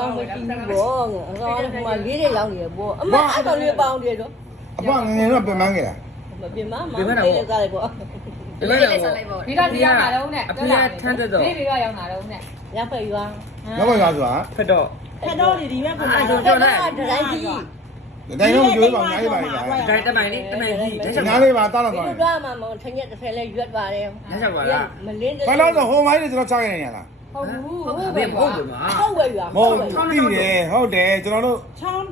ကောင်မရှိဘူးပေါ့အကောင်ကမှလေးတွေလောင်းနေပေါ့အမအကောင်လေးပေါင်းတယ်တော့ အမငယ်တော့ပြန်မခဲ့တာ မပြင်မမလေးတွေစားလိုက်ပေါ့ လေးဆက်လိုက်ပေါ့ဒီကဒီရောက်လာတော့နဲ့အဖေကထမ်းတက်တော့လေးတွေကရောက်လာတော့နဲ့ ရဖက်ရွာ နောက်ပါဆိုတာ ဖက်တော့ ဖက်တော့ဒီမဲ့ပုံစံတော့ဒတိုင်းကြီး တိုင်းတော့ကြိုးပါနိုင်ပါလိမ့်မယ် ဒိုင်တမိုင်လေးတမိုင်ကြီးလက်ချက် နားလေးပါတောက်တော့ ဒီ သွား လိုတော့မှမထရက်တစ်ဖက်လဲရွက်ပါတယ် လက်ချက်ပါလား မလင်း ဘာလို့ဆိုဟိုမိုင်းတွေကျွန်တော်ချခဲ့နေရလား ဟုတ်ဘူး ဟုတ်တယ်ဟုတ်တယ်မှာ ဟုတ်ဝဲရွာ မဟုတ်တိတယ်ဟုတ်တယ်ကျွန်တော်တို့ ချောင်း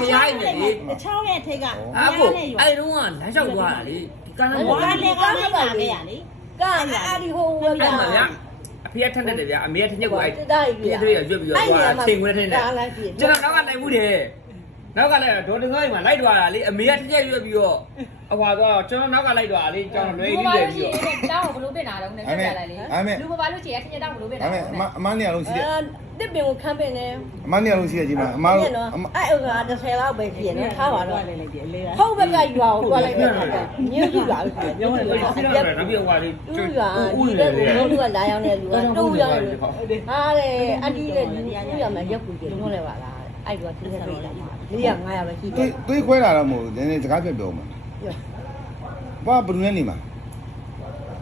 ဖျားနေလေ ချောင်းရဲ့ထိတ်က အဲ့ကိုအဲ့တုန်းကလမ်းလျှောက်သွားတာလေဒီကန်းလမ်း ဝါလေကလည်းပါခဲ့ရလေ ကားအာဒီဟိုဝဲ အဲ့မှာဗျာအဖေကထက်တယ်ဗျာအမေကထက်ညက်ကိုအဲ့ပြည့်တွေရွတ်ပြီးတော့သွားချိန်ခွဲထင်းတယ်ကျွန်တော်နောက်ကနိုင်မှုတယ်နောက်ကလည်းဒေါ်တင်ဆိုင်မှာလိုက်သွားတာလေအမေကထက်ညက်ရွတ်ပြီးတော့အဟွာသွားကျွန်တော်နောက်ကလိုက်သွားတာလေကျွန်တော်လွယ်ပြီးတယ်ပြီးတော့ တောင်းဘလို့ပြင်တာတော့နဲ့ပြပြလိုက်လေလူမပါလို့ချေရထင်းတောင်းဘလို့ပြင်တာ ဒါပေမဲ့အမနေရလုံးရှိတယ် တစ်ပင်ကိုခမ်းပင်နေ အမနေရလုံးရှိတယ်ကြီးမအမတို့ အဲ့ဥစ္စာ30လောက်ပဲဖြစ်နေထားပါတော့ လိုက်လိုက်ဒီအလေးက ဟုတ်ဘက်ကရွာကိုသွားလိုက်တဲ့ခါကျညှို့ကြည့်ပါဦးညှို့ကြည့်ပါ နောက်ပြီးဟွာလေး တူရွာဒီဘက်ကိုဘုန်းကလာရောက်တဲ့လူကတူရောက်တယ်ဟာတဲ့အတီးတဲ့လူရမှာရက်ကူကြလုံးလဲပါလားအဲ့ကွာသူကဆက်လာ400 500ပဲရှိတယ် တွေးခွဲလာတော့မဟုတ်ဘူးနည်းနည်းစကားပြောမှာဘာဘယ်လိုနေမှာ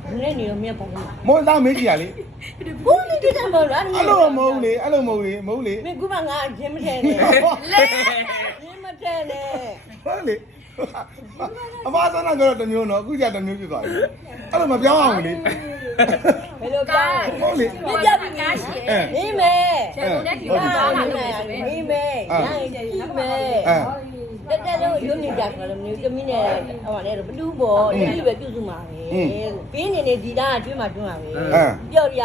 ဒီနေ့နေတော့မြတ်ပါဘူး မောသားမေးကြည့်ရလေ ဘူးလေဒီကမောလား အဲ့လိုမဟုတ်လေအဲ့လိုမဟုတ်လေမဟုတ်လေ မင်းကမှငါရင်းမထဲနဲ့ရင်းမထဲနဲ့ ဟုတ်လေအမဆန္ဒကတော့တစ်မျိုးနော်အခုကျတစ်မျိုးဖြစ်သွားပြီအဲ့လိုမပြောင်းအောင်လေ ဘယ်လိုပြောင်း ဟုတ်လေ ပြပြပြီးကားရှိမိမဲ ကျန်တဲ့ဒီမှာသားလာလို့ပဲ မိမဲရရင်ကြည့်မဲတက်လို့ရုံနေကြတယ်လို့မျိုးတမီးနဲ့ဟိုနဲ့ဘလူးပေါ်ဒီပဲပြုစုမှာပဲပင်းနေနေဒီသားကကျွေးမှာကျွေးမှာပဲပြောရ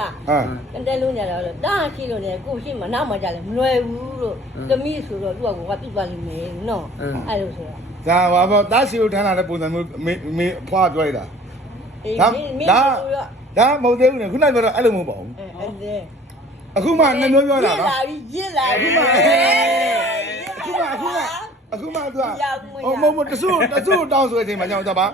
တက်လို့နေတော့တားရှိလို့နေကိုရှိမှနောက်မှကြလဲမလွယ်ဘူးလို့တမီးဆိုတော့သူ့ကကပြုတ်သွားလိမ့်မယ်နော်အဲ့လိုဆိုတော့ ဒါပါပေါ့တားစီကိုထမ်းလာတဲ့ပုံစံမျိုးမေဖွားပြောရတာဒါမဟုတ်သေးဘူးလေခုနကပြောတော့အဲ့လိုမဟုတ်ပါဘူး အဲ့ဒါ အခုမှနှစ်မျိုးပြောတာနော် ရစ်လာပြီ အခုမှသူကဟိုမတဆူတောင်းဆိုတဲ့အချိန်မှာကြောင်ကြပါ